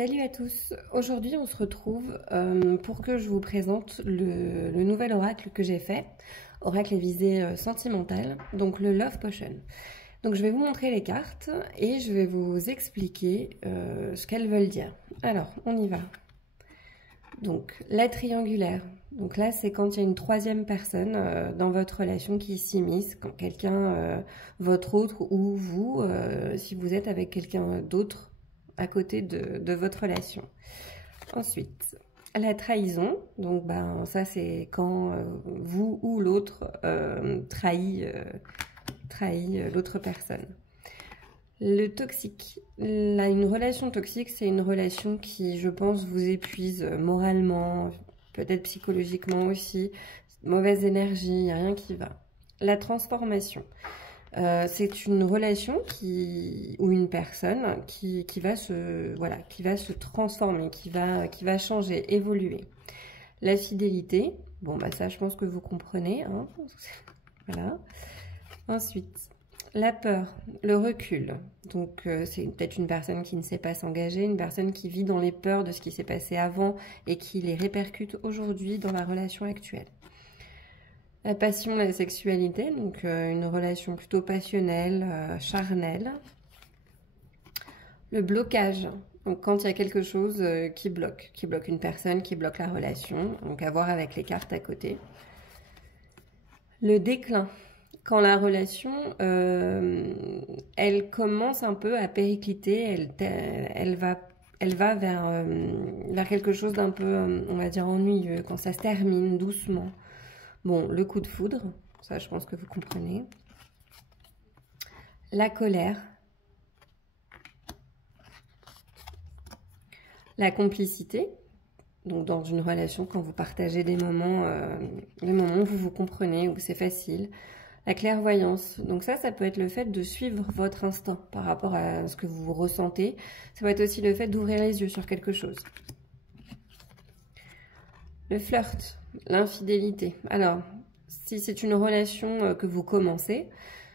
Salut à tous, aujourd'hui on se retrouve pour que je vous présente le nouvel oracle que j'ai fait, oracle et visée sentimentale, donc le Love Potion. Donc je vais vous montrer les cartes et je vais vous expliquer ce qu'elles veulent dire. Alors on y va. Donc la triangulaire, donc là c'est quand il y a une troisième personne dans votre relation qui s'immisce, quand quelqu'un, votre autre ou vous, si vous êtes avec quelqu'un d'autre à côté de votre relation. Ensuite, la trahison, donc ça c'est quand vous ou l'autre trahit l'autre personne. Le toxique, là, une relation toxique, c'est une relation qui, je pense, vous épuise moralement, peut-être psychologiquement aussi, mauvaise énergie, il n'y a rien qui va. La transformation. C'est une relation ou une personne qui va se transformer, qui va changer, évoluer. La fidélité, bon ça je pense que vous comprenez, hein. Voilà. Ensuite, la peur, le recul. Donc c'est peut-être une personne qui ne sait pas s'engager, une personne qui vit dans les peurs de ce qui s'est passé avant et qui les répercute aujourd'hui dans la relation actuelle. La passion, la sexualité, donc une relation plutôt passionnelle, charnelle. Le blocage, donc quand il y a quelque chose qui bloque une personne, qui bloque la relation, donc à voir avec les cartes à côté. Le déclin, quand la relation, elle commence un peu à péricliter, elle va vers quelque chose d'un peu, on va dire, ennuyeux, quand ça se termine doucement. Bon, le coup de foudre, ça je pense que vous comprenez. La colère. La complicité. Donc dans une relation, quand vous partagez des moments où vous vous comprenez, où c'est facile. La clairvoyance. Donc ça peut être le fait de suivre votre instinct par rapport à ce que vous ressentez. Ça peut être aussi le fait d'ouvrir les yeux sur quelque chose. Le flirt, l'infidélité. Alors, si c'est une relation que vous commencez,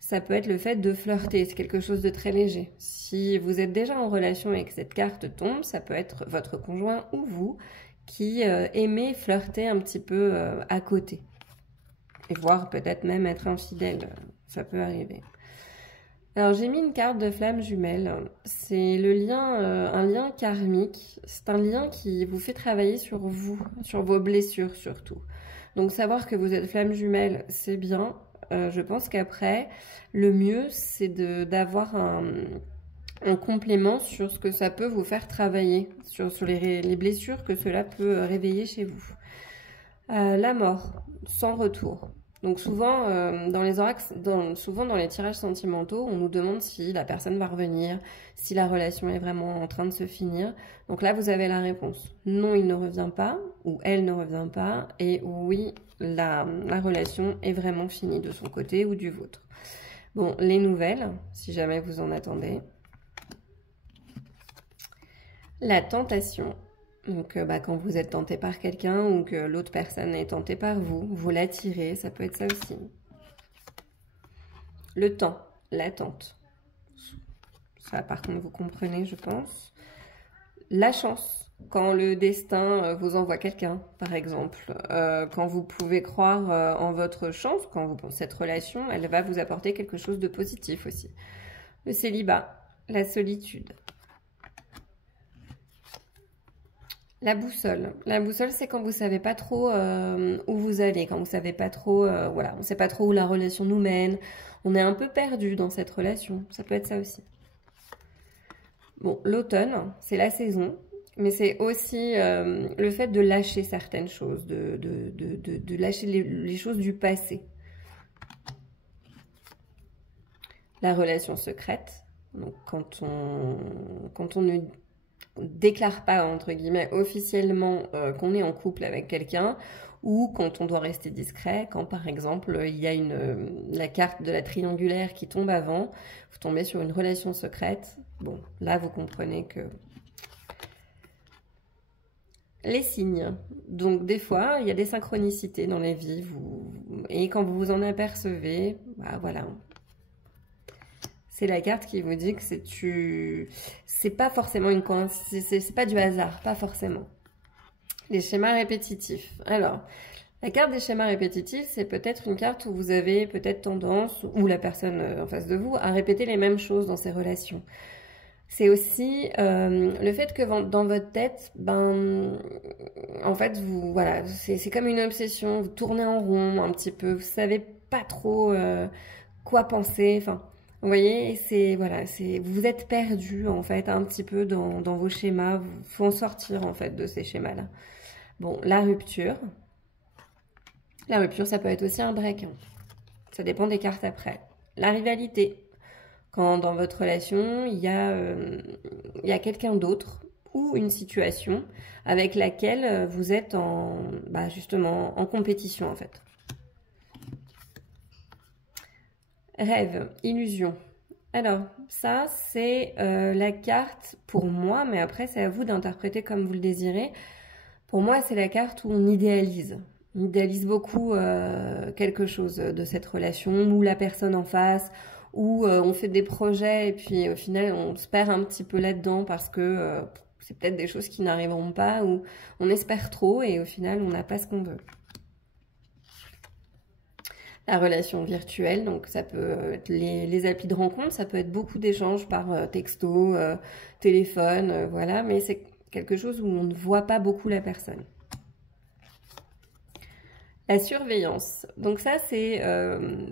ça peut être le fait de flirter. C'est quelque chose de très léger. Si vous êtes déjà en relation et que cette carte tombe, ça peut être votre conjoint ou vous qui aimez flirter un petit peu à côté. Et voire peut-être même être infidèle. Ça peut arriver. Alors j'ai mis une carte de flamme jumelle, c'est le lien, un lien karmique, c'est un lien qui vous fait travailler sur vous, sur vos blessures surtout. Donc savoir que vous êtes flamme jumelle, c'est bien, je pense qu'après, le mieux c'est d'avoir un complément sur ce que ça peut vous faire travailler, sur les blessures que cela peut réveiller chez vous. La mort, sans retour. Donc souvent, dans les oracles, souvent dans les tirages sentimentaux, on nous demande si la personne va revenir, si la relation est vraiment en train de se finir. Donc là, vous avez la réponse. Non, il ne revient pas, ou elle ne revient pas, et oui, la relation est vraiment finie de son côté ou du vôtre. Bon, les nouvelles, si jamais vous en attendez. La tentation. Donc, quand vous êtes tenté par quelqu'un ou que l'autre personne est tentée par vous, vous l'attirez, ça peut être ça aussi. Le temps, l'attente. Ça, par contre, vous comprenez, je pense. La chance, quand le destin vous envoie quelqu'un, par exemple. Quand vous pouvez croire en votre chance, cette relation, elle va vous apporter quelque chose de positif aussi. Le célibat, la solitude. La boussole. La boussole, c'est quand vous savez pas trop où vous allez, quand vous savez pas trop, voilà, on sait pas trop où la relation nous mène. On est un peu perdu dans cette relation. Ça peut être ça aussi. Bon, l'automne, c'est la saison, mais c'est aussi le fait de lâcher certaines choses, de lâcher les choses du passé. La relation secrète. Donc, quand on ne déclare pas, entre guillemets, officiellement qu'on est en couple avec quelqu'un, ou quand on doit rester discret, quand par exemple il y a la carte de la triangulaire qui tombe avant, vous tombez sur une relation secrète, bon, là vous comprenez que... Les signes, donc des fois il y a des synchronicités dans les vies, et quand vous vous en apercevez, voilà, C'est la carte qui vous dit que c'est pas forcément une coïncidence, c'est pas du hasard, pas forcément. Les schémas répétitifs. Alors, la carte des schémas répétitifs, c'est peut-être une carte où vous avez peut-être tendance, ou la personne en face de vous, à répéter les mêmes choses dans ses relations. C'est aussi le fait que dans votre tête, ben, en fait, voilà, c'est comme une obsession, vous tournez en rond un petit peu, vous savez pas trop quoi penser, enfin, vous voyez, voilà, vous êtes perdu en fait un petit peu dans vos schémas, il faut en sortir en fait de ces schémas-là. Bon, la rupture, ça peut être aussi un break, hein. Ça dépend des cartes après. La rivalité. Quand dans votre relation, il y a quelqu'un d'autre ou une situation avec laquelle vous êtes justement en compétition en fait. Rêve, illusion. Alors ça c'est la carte pour moi, mais après c'est à vous d'interpréter comme vous le désirez. Pour moi c'est la carte où on idéalise. On idéalise beaucoup quelque chose de cette relation ou la personne en face, où on fait des projets et puis au final on se perd un petit peu là-dedans parce que c'est peut-être des choses qui n'arriveront pas, ou on espère trop et au final on n'a pas ce qu'on veut. La relation virtuelle, donc ça peut être les applis de rencontre, ça peut être beaucoup d'échanges par texto, téléphone, voilà, mais c'est quelque chose où on ne voit pas beaucoup la personne. La surveillance. Donc ça, c'est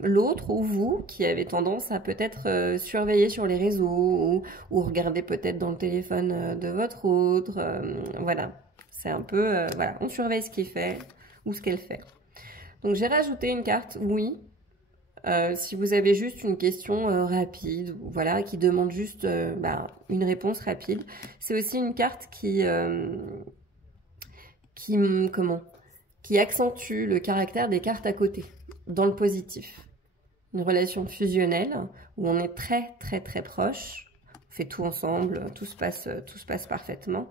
l'autre ou vous qui avez tendance à peut-être surveiller sur les réseaux ou regarder peut-être dans le téléphone de votre autre. Voilà, c'est un peu, voilà, on surveille ce qu'il fait ou ce qu'elle fait. Donc j'ai rajouté une carte oui. Si vous avez juste une question rapide, voilà, qui demande juste une réponse rapide. C'est aussi une carte qui accentue le caractère des cartes à côté, dans le positif. Une relation fusionnelle, où on est très très très proche, on fait tout ensemble, tout se passe parfaitement.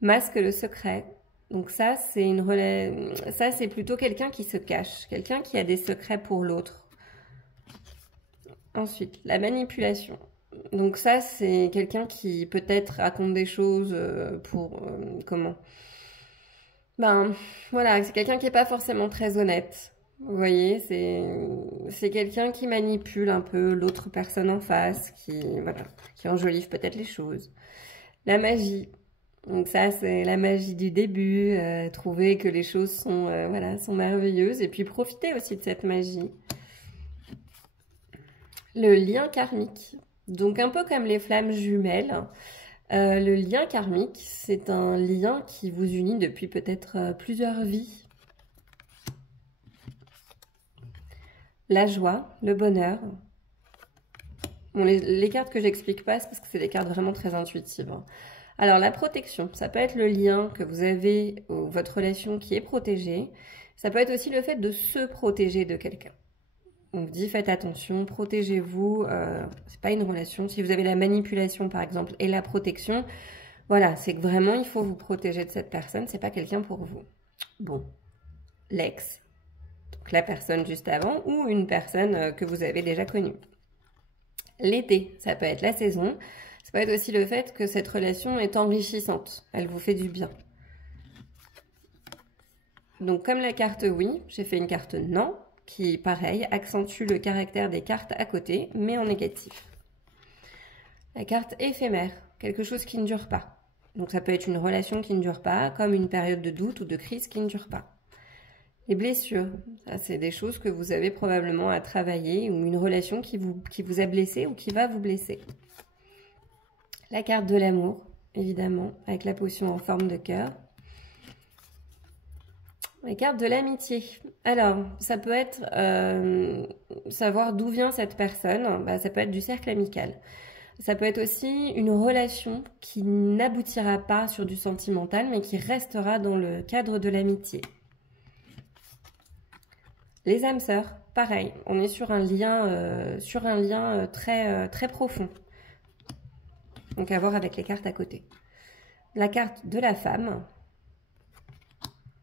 Masque le secret. Donc ça, c'est plutôt quelqu'un qui se cache, quelqu'un qui a des secrets pour l'autre. Ensuite, la manipulation. Donc ça, c'est quelqu'un qui peut-être raconte des choses voilà, c'est quelqu'un qui n'est pas forcément très honnête. Vous voyez, c'est quelqu'un qui manipule un peu l'autre personne en face, qui enjolive peut-être les choses. La magie. Donc ça, c'est la magie du début, trouver que les choses sont merveilleuses et puis profiter aussi de cette magie. Le lien karmique. Donc un peu comme les flammes jumelles. Le lien karmique, c'est un lien qui vous unit depuis peut-être plusieurs vies. La joie, le bonheur. Bon, les cartes que j'explique pas, c'est parce que c'est des cartes vraiment très intuitives. Alors, la protection, ça peut être le lien que vous avez, ou votre relation qui est protégée. Ça peut être aussi le fait de se protéger de quelqu'un. On vous dit, faites attention, protégez-vous, c'est pas une relation. Si vous avez la manipulation, par exemple, et la protection, voilà, c'est que vraiment, il faut vous protéger de cette personne, c'est pas quelqu'un pour vous. Bon, l'ex, donc la personne juste avant, ou une personne que vous avez déjà connue. L'été, ça peut être la saison, ça peut être aussi le fait que cette relation est enrichissante, elle vous fait du bien. Donc, comme la carte oui, j'ai fait une carte non, qui, pareil, accentue le caractère des cartes à côté, mais en négatif. La carte éphémère, quelque chose qui ne dure pas. Donc ça peut être une relation qui ne dure pas, comme une période de doute ou de crise qui ne dure pas. Les blessures, ça c'est des choses que vous avez probablement à travailler, ou une relation qui vous a blessé ou qui va vous blesser. La carte de l'amour, évidemment, avec la potion en forme de cœur. Les cartes de l'amitié. Alors, ça peut être savoir d'où vient cette personne. Ça peut être du cercle amical. Ça peut être aussi une relation qui n'aboutira pas sur du sentimental, mais qui restera dans le cadre de l'amitié. Les âmes sœurs, pareil. On est sur un lien très, très profond. Donc, à voir avec les cartes à côté. La carte de la femme.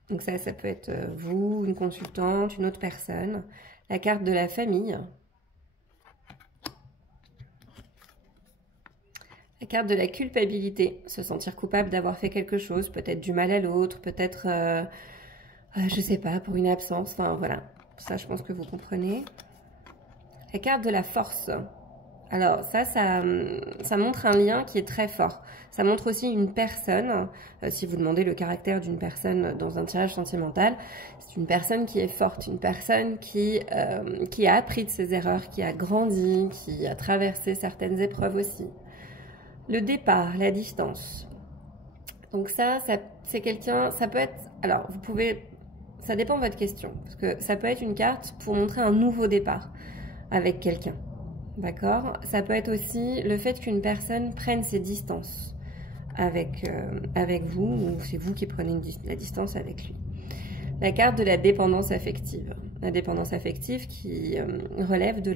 Donc ça peut être vous, une consultante, une autre personne. La carte de la famille. La carte de la culpabilité, se sentir coupable d'avoir fait quelque chose, peut-être du mal à l'autre, peut-être, je sais pas, pour une absence, enfin voilà. Ça, je pense que vous comprenez. La carte de la force. Alors ça montre un lien qui est très fort. Ça montre aussi une personne, si vous demandez le caractère d'une personne dans un tirage sentimental, c'est une personne qui est forte, une personne qui a appris de ses erreurs, qui a grandi, qui a traversé certaines épreuves aussi. Le départ, la distance. Donc ça c'est quelqu'un, ça peut être, alors vous pouvez, ça dépend de votre question, parce que ça peut être une carte pour montrer un nouveau départ avec quelqu'un. D'accord? Ça peut être aussi le fait qu'une personne prenne ses distances avec vous, ou c'est vous qui prenez la distance avec lui. La carte de la dépendance affective. La dépendance affective qui relève de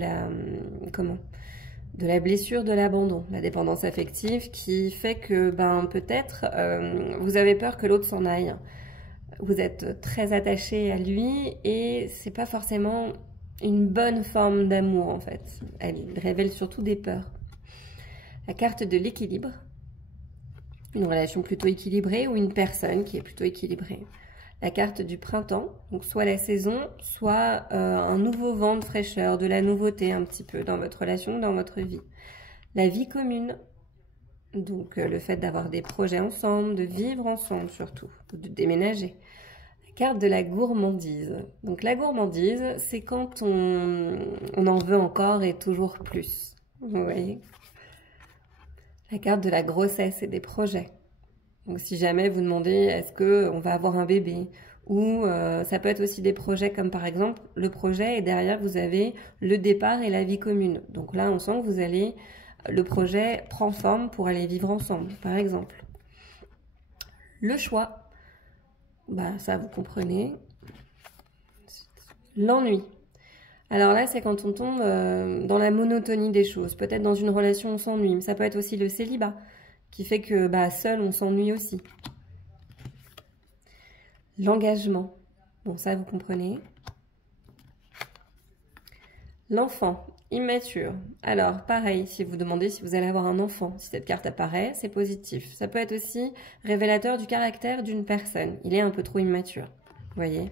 de la blessure de l'abandon. La dépendance affective qui fait que peut-être vous avez peur que l'autre s'en aille. Vous êtes très attaché à lui et c'est pas forcément une bonne forme d'amour en fait. Elle révèle surtout des peurs. La carte de l'équilibre. Une relation plutôt équilibrée ou une personne qui est plutôt équilibrée. La carte du printemps, donc soit la saison, soit un nouveau vent de fraîcheur, de la nouveauté un petit peu dans votre relation, dans votre vie. La vie commune, donc le fait d'avoir des projets ensemble, de vivre ensemble surtout, de déménager. La carte de la gourmandise. Donc la gourmandise, c'est quand on en veut encore et toujours plus. Vous voyez ? La carte de la grossesse et des projets. Donc si jamais vous demandez est-ce qu'on va avoir un bébé, ou ça peut être aussi des projets comme par exemple le projet et derrière vous avez le départ et la vie commune. Donc là on sent que le projet prend forme pour aller vivre ensemble par exemple. Le choix, ça vous comprenez. L'ennui. Alors là, c'est quand on tombe dans la monotonie des choses. Peut-être dans une relation, on s'ennuie. Mais ça peut être aussi le célibat, qui fait que seul, on s'ennuie aussi. L'engagement. Bon, ça, vous comprenez. L'enfant, immature. Alors, pareil, si vous demandez si vous allez avoir un enfant, si cette carte apparaît, c'est positif. Ça peut être aussi révélateur du caractère d'une personne. Il est un peu trop immature, vous voyez.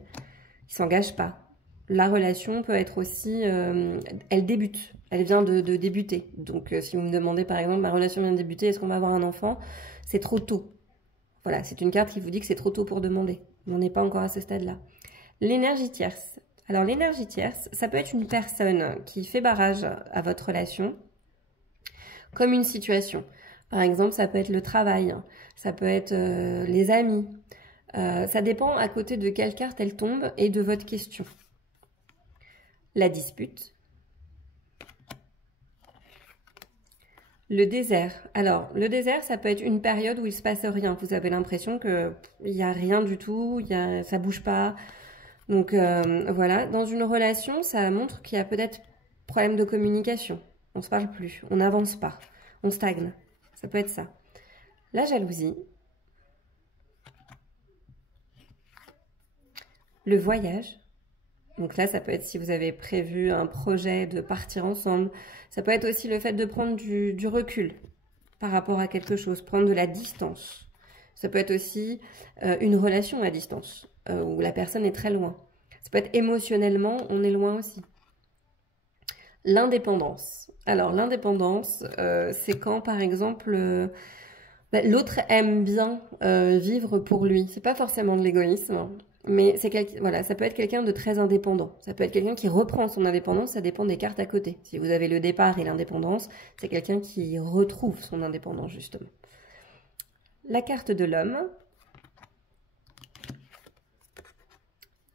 Il s'engage pas. La relation peut être aussi, elle débute, elle vient de débuter. Donc si vous me demandez par exemple, ma relation vient de débuter, est-ce qu'on va avoir un enfant? C'est trop tôt. Voilà, c'est une carte qui vous dit que c'est trop tôt pour demander. On n'en est pas encore à ce stade-là. L'énergie tierce. Alors l'énergie tierce, ça peut être une personne qui fait barrage à votre relation, comme une situation. Par exemple, ça peut être le travail, ça peut être les amis. Ça dépend à côté de quelle carte elle tombe et de votre question. La dispute. Le désert. Alors, le désert, ça peut être une période où il se passe rien. Vous avez l'impression qu'il n'y a rien du tout, ça bouge pas. Donc, voilà. Dans une relation, ça montre qu'il y a peut-être problème de communication. On se parle plus, on n'avance pas, on stagne. Ça peut être ça. La jalousie. Le voyage. Donc là, ça peut être si vous avez prévu un projet de partir ensemble. Ça peut être aussi le fait de prendre du recul par rapport à quelque chose, prendre de la distance. Ça peut être aussi une relation à distance, où la personne est très loin. Ça peut être émotionnellement, on est loin aussi. L'indépendance. Alors l'indépendance, c'est quand par exemple l'autre aime bien vivre pour lui. C'est pas forcément de l'égoïsme. Mais voilà, ça peut être quelqu'un de très indépendant. Ça peut être quelqu'un qui reprend son indépendance, ça dépend des cartes à côté. Si vous avez le départ et l'indépendance, c'est quelqu'un qui retrouve son indépendance, justement. La carte de l'homme.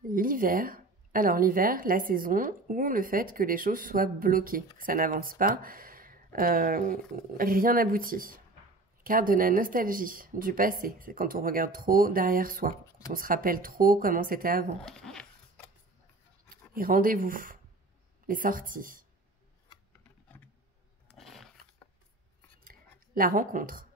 L'hiver. Alors l'hiver, la saison, ou le fait que les choses soient bloquées. Ça n'avance pas, rien n'aboutit. Carte de la nostalgie, du passé. C'est quand on regarde trop derrière soi. Quand on se rappelle trop comment c'était avant. Les rendez-vous. Les sorties. La rencontre.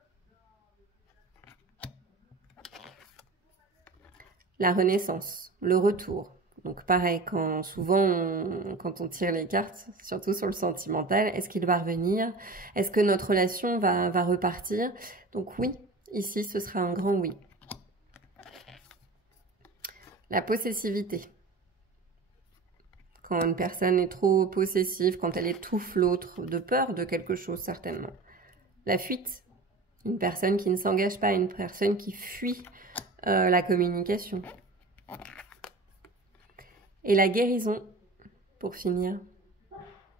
La renaissance. Le retour. Donc pareil, quand on tire les cartes, surtout sur le sentimental, est-ce qu'il va revenir? Est-ce que notre relation va repartir? Donc oui, ici ce sera un grand oui. La possessivité. Quand une personne est trop possessive, quand elle étouffe l'autre de peur de quelque chose certainement. La fuite. Une personne qui ne s'engage pas, une personne qui fuit la communication. Et la guérison, pour finir.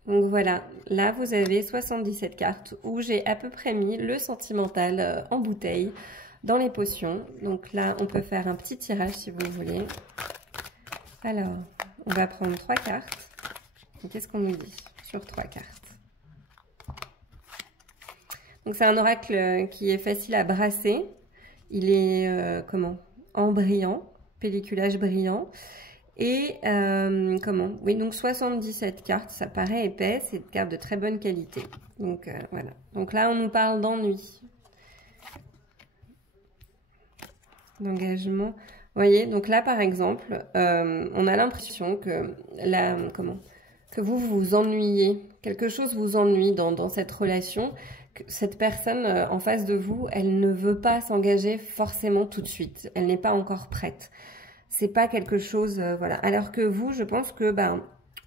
Donc voilà, là vous avez 77 cartes où j'ai à peu près mis le sentimental en bouteille dans les potions. Donc là, on peut faire un petit tirage si vous voulez. Alors, on va prendre 3 cartes. Qu'est-ce qu'on nous dit sur 3 cartes? Donc c'est un oracle qui est facile à brasser. Il est, en brillant, pelliculage brillant. Et, oui, donc 77 cartes, ça paraît épais, c'est une carte de très bonne qualité. Donc, voilà. Donc là, on nous parle d'ennui. D'engagement. Vous voyez, donc là, par exemple, on a l'impression que, que vous vous ennuyez. Quelque chose vous ennuie dans cette relation. Que cette personne en face de vous, elle ne veut pas s'engager forcément tout de suite. Elle n'est pas encore prête. C'est pas quelque chose, voilà. Alors que vous, je pense que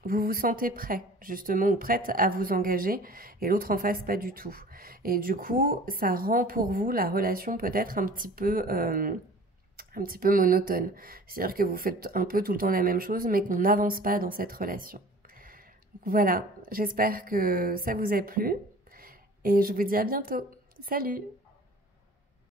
vous vous sentez prêt, justement, ou prête à vous engager, et l'autre en face, pas du tout. Et du coup, ça rend pour vous la relation peut-être un petit peu monotone. C'est-à-dire que vous faites un peu tout le temps la même chose, mais qu'on n'avance pas dans cette relation. Donc voilà, j'espère que ça vous a plu, et je vous dis à bientôt. Salut!